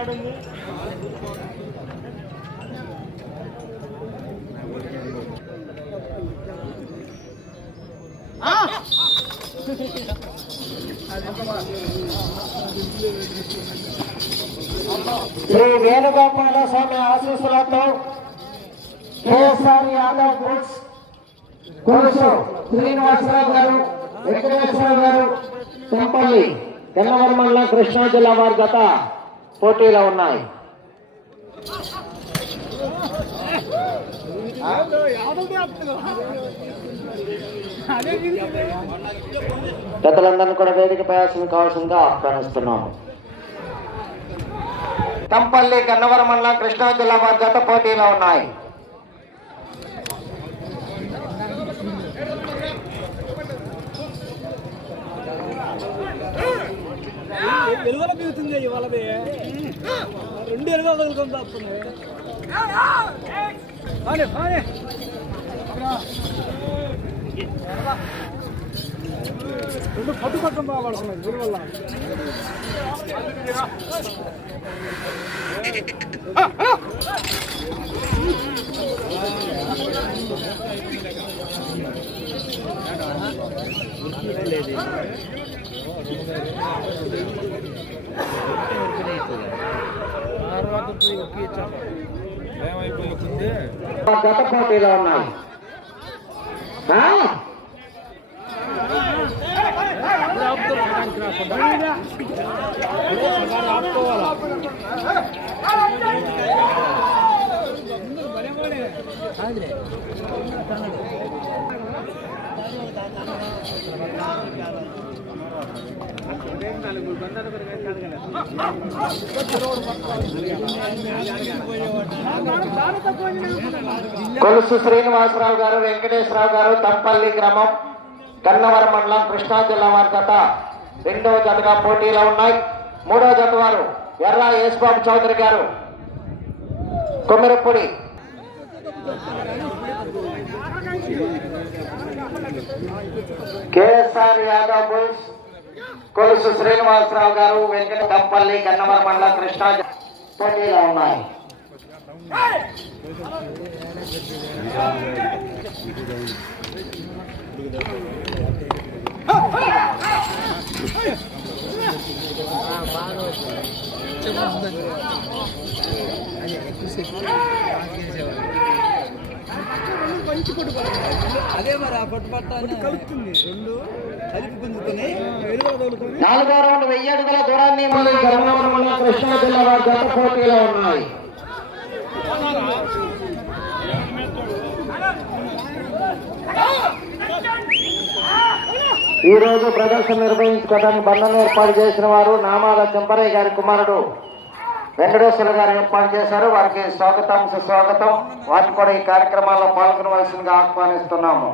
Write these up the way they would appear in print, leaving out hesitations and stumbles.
శ్రీ వేణుగోపాల స్వామి ఆశీస్సులతో KSR Yadav bulls Kolusu Srinivasarao గారు, వెంకటేశ్వర గారు, తెంపల్లి గన్నవరం మండలం కృష్ణా జిల్లా వారి గత పోటీలో ఉన్నాయి. గతలందరినీ కూడా వేదిక ప్రయాసం కావాల్సిందిగా ఆహ్వానిస్తున్నాము. తంపల్లి గన్నవరం మండలం కృష్ణా జిల్లా వారి గత పోటీలో ఉన్నాయి. ఎలుగల పీగుతుంది వాళ్ళది, రెండు ఎలుగలు తగులుకొని వస్తున్నాయి. రెండు పట్టు పట్టం బాగా పడుతున్నాయి గురి వల్ల. గత పోటీలో ఉన్నాయి. కొలుసు శ్రీనివాసరావు గారు, వెంకటేశ్వరరావు గారు, తంపల్లి గ్రామం గన్నవరం మండలం కృష్ణా జిల్లా వారి గత రెండవ జతగా పోటీలో ఉన్నాయి. మూడవ జత వారు ఎర్ర యేసుబాబు చౌదరి గారు, కొమ్మిరపూడి. కేఎస్ఆర్ యాదవ్ బుల్స్ కొలుసు శ్రీనివాసరావు గారు, వెంకట తంపల్లి గన్నవరం మండలం కృష్ణా పోటీలో ఉన్నాయి. అదే మరి ఆ పట్టు పట్టాన్ని కలుపుతుంది, రెండు కలిపి గుంజుకొని 4వ రౌండ్ 1000 అడుగుల దూరాన్ని గన్నవరం మండలం కృష్ణా జిల్లా వారి గత పోటీలో ఉన్నాయి. ఈ రోజు ప్రదర్శన నిర్వహించుకోవడానికి బంధం ఏర్పాటు చేసిన వారు నామాల చెంపరయ్య గారి కుమారుడు వెంకటేశ్వర గారు ఏర్పాటు చేశారు. వారికి స్వాగతం సుస్వాగతం. వారిని కూడా ఈ కార్యక్రమాల్లో పాల్గొనవలసిందిగా ఆహ్వానిస్తున్నాము.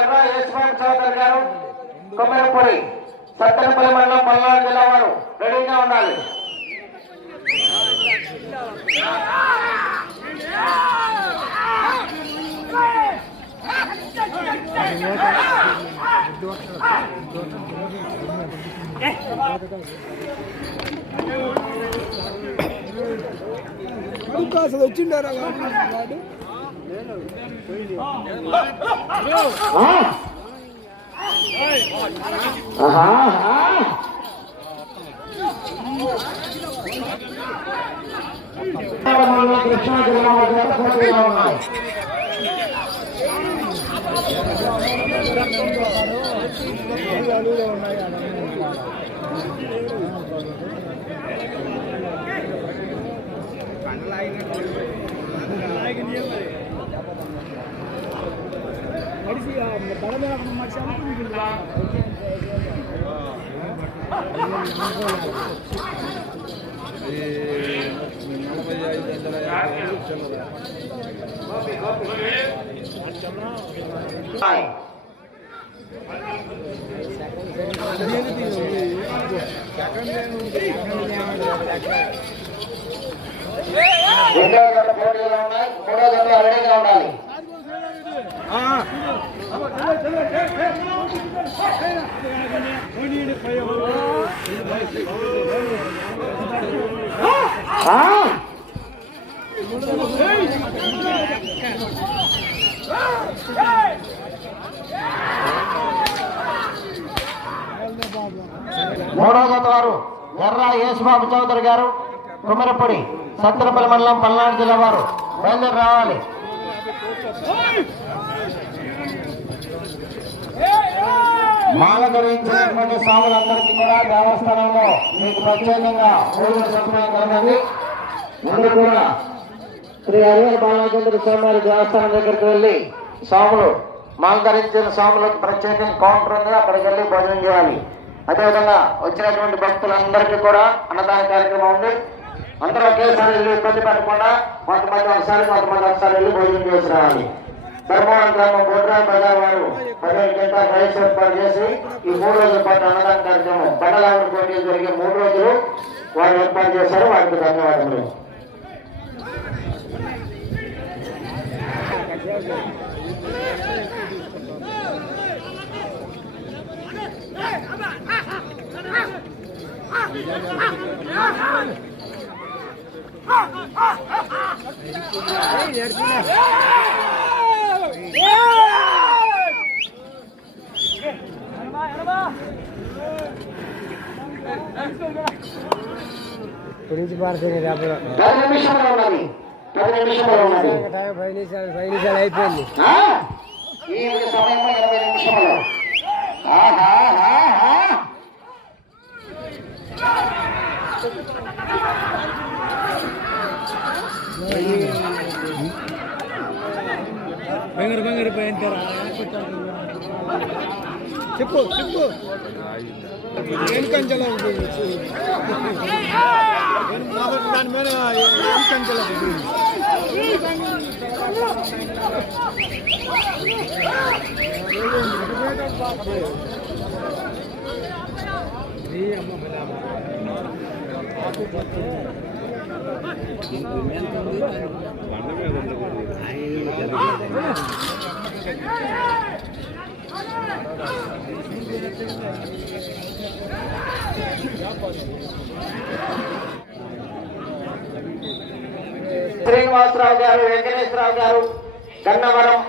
ఎర్ర యేసుబాబు చౌదరి గారు, కొమ్మిరపూడి, సత్తెనపల్లి మండలం పల్నాడు జిల్లా వారు రెడీగా ఉండాలి. అసలు వచ్చిండారా కృష్ణా జిల్లా ఉన్నాయి. రెండో జత పోటీలో ఉన్నాయి. మూడో జత రెడీగా ఉండాలి. మూడో జత వారు ఎర్ర యేసుబాబు చౌదరి గారు, కుమ్మరపొడి, సత్తెనపల్లి మండలం, పల్నాడు జిల్లా వారు బయలుదేరి రావాలి. మాల ధరించినటువంటి స్వాములందరికీ కూడా దేవస్థానంలో మీకు ప్రత్యేకంగా పూజలు సదుపాయం కలగండి. ముందు కూడా శ్రీ హరిహర బాలచంద్ర స్వామి వారి దేవస్థానం దగ్గరికి వెళ్ళి స్వాములు మాల ధరించిన స్వాములకు ప్రత్యేకంగా కౌంటర్ ఉంది, అక్కడికి వెళ్ళి భోజనం చేయాలి. అదేవిధంగా వచ్చినటువంటి భక్తులందరికీ కూడా అన్నదాన కార్యక్రమం ఉంది. అందరూ ఒకేసారి వెళ్ళి ఇబ్బంది పెట్టకుండా కొంతమంది ఒకసారి వెళ్ళి భోజనం చేసి రావాలి. ధర్మవరం గ్రామం బోడ్రాయి బజార్ వారు 15 గంటల రైస్ ఏర్పాటు చేసి ఈ 3 రోజుల పాటు అన్నదాన కార్యక్రమం బండలావుడి పోటీలు జరిగే 3 రోజులు వారు ఏర్పాటు చేశారు. వారికి ధన్యవాదములు. గురించి పాడుతుంది 10 నిమిషాలు ఉన్నది. 10 నిమిషాలు ఉన్నది. 5 నిమిషాలు అయిపోయింది. ఈ సమయంలో 20 నిమిషాలు. బంగారు పోయింటారా? చెప్పు ఏం కంచెలా ఉంటుంది దాని మీద ఏం కంచెలా ఉంటుంది? శ్రీనివాసరావు గారు, వెంకటేశ్వరరావు గారు, గన్నవరం,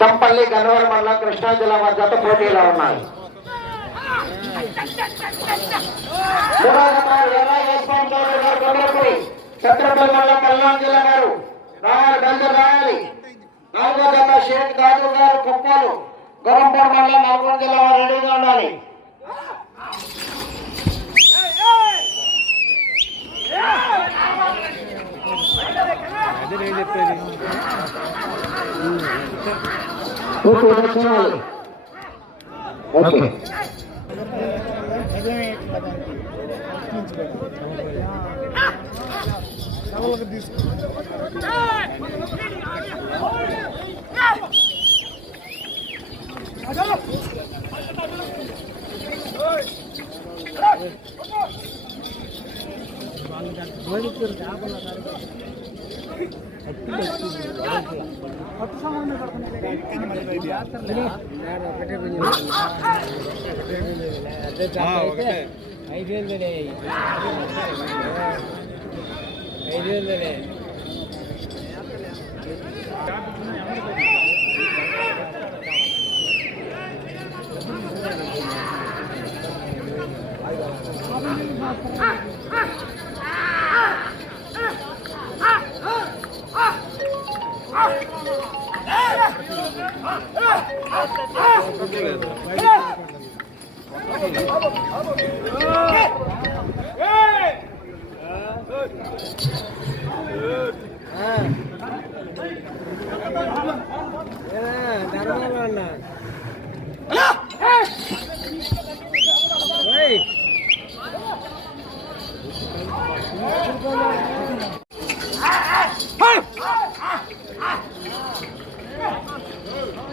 చంపల్లి, గన్నవరం మండలం, కృష్ణా జిల్లా వారి జత పోటీలో ఉన్నాయి. సత్రపల్లి మండలం, పల్నాడు జిల్లా గారు రావాలి. 4వ జత షేక్ దాదు గారు, కుప్పలు, గొరంపూర్ మండలం, నల్గొండ జిల్లా వారు రెడీగా ఉండాలి. అదే నేను చెప్పేది. ఓకే.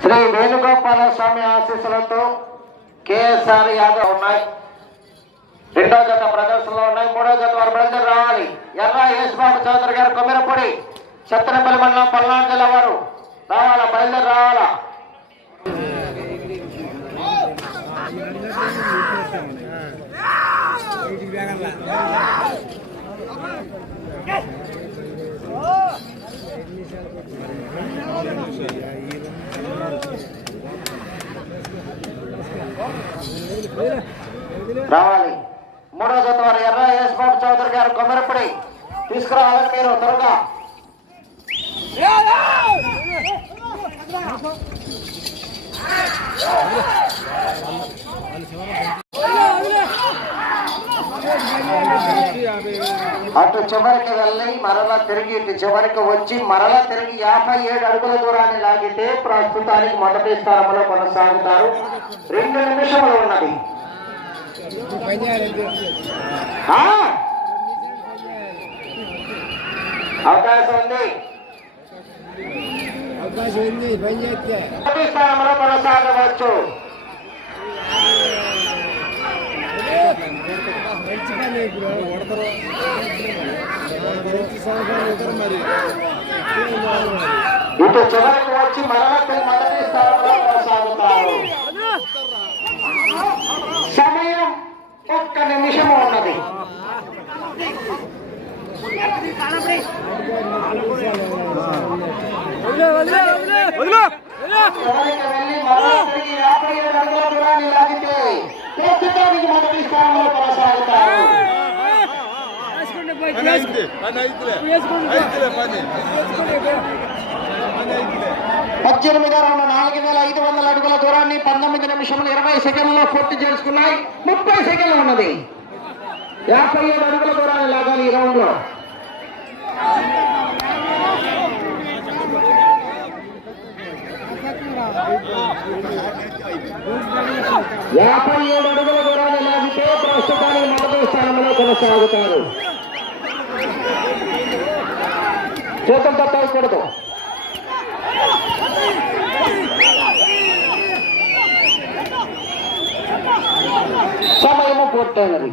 శ్రీ వేణుగోపాల స్వామి ఆశీస్సులతో కేఎస్ఆర్ యాదవ్ ఉన్నాయి. రెండో జత ప్రదర్శనలో ఉన్నాయి. మూడో జత వారు బయలుదేరి రావాలి. ఎర్ర యేసుబాబు చౌదరి గారు కొమ్మిరపొడి సత్తెనపల్లి మండలం పల్నాడు జిల్లా వారు రావాలా, బయలుదేరి రావాలా. రావాలి. మూడో జత వారు ఎర్ర యేసుబాబు చౌదరి గారు కొమ్మిరపొడి తీసుకురావాలని మీరు త్వరగా. అటు చివరికి వెళ్ళి మరలా తిరిగి ఇటు చివరికి వచ్చి మరలా తిరిగి 57 అడుగుల దూరాన్ని లాగితే ప్రస్తుతానికి మొదటి స్థానంలో కొనసాగుతారు. 2 నిమిషములు ఉన్నది. అవకాశం ఉంది. మొదటి స్థానంలో కొనసాగవచ్చు. ఇటు చివరికి వచ్చి మరలా మొదటి స్థానంలో కొనసాగుతారు. సమయం 1 నిమిషం ఉన్నది. చివరికి వెళ్ళి మరలా తిరిగి 57 అడుగుల దూరాన్ని లాగితే ప్రస్తుతానికి మొదటి స్థానంలో కొనసాగుతారు. 18 రౌండ్ 4500 అడుగుల దూరాన్ని 19 నిమిషములు 20 సెకండ్లలో పూర్తి చేసుకున్నాయి. 30 సెకండ్లు ఉన్నది. 57 అడుగుల దూరాన్ని లాగాలి ఈ రౌండ్ లో. 57 అడుగుల దూరాన్ని లాగితే ప్రస్తుతానికి మొదటి స్థానంలో కొనసాగుతారు. చేతులతో తోయకూడదు. సమయము పూర్తయినది.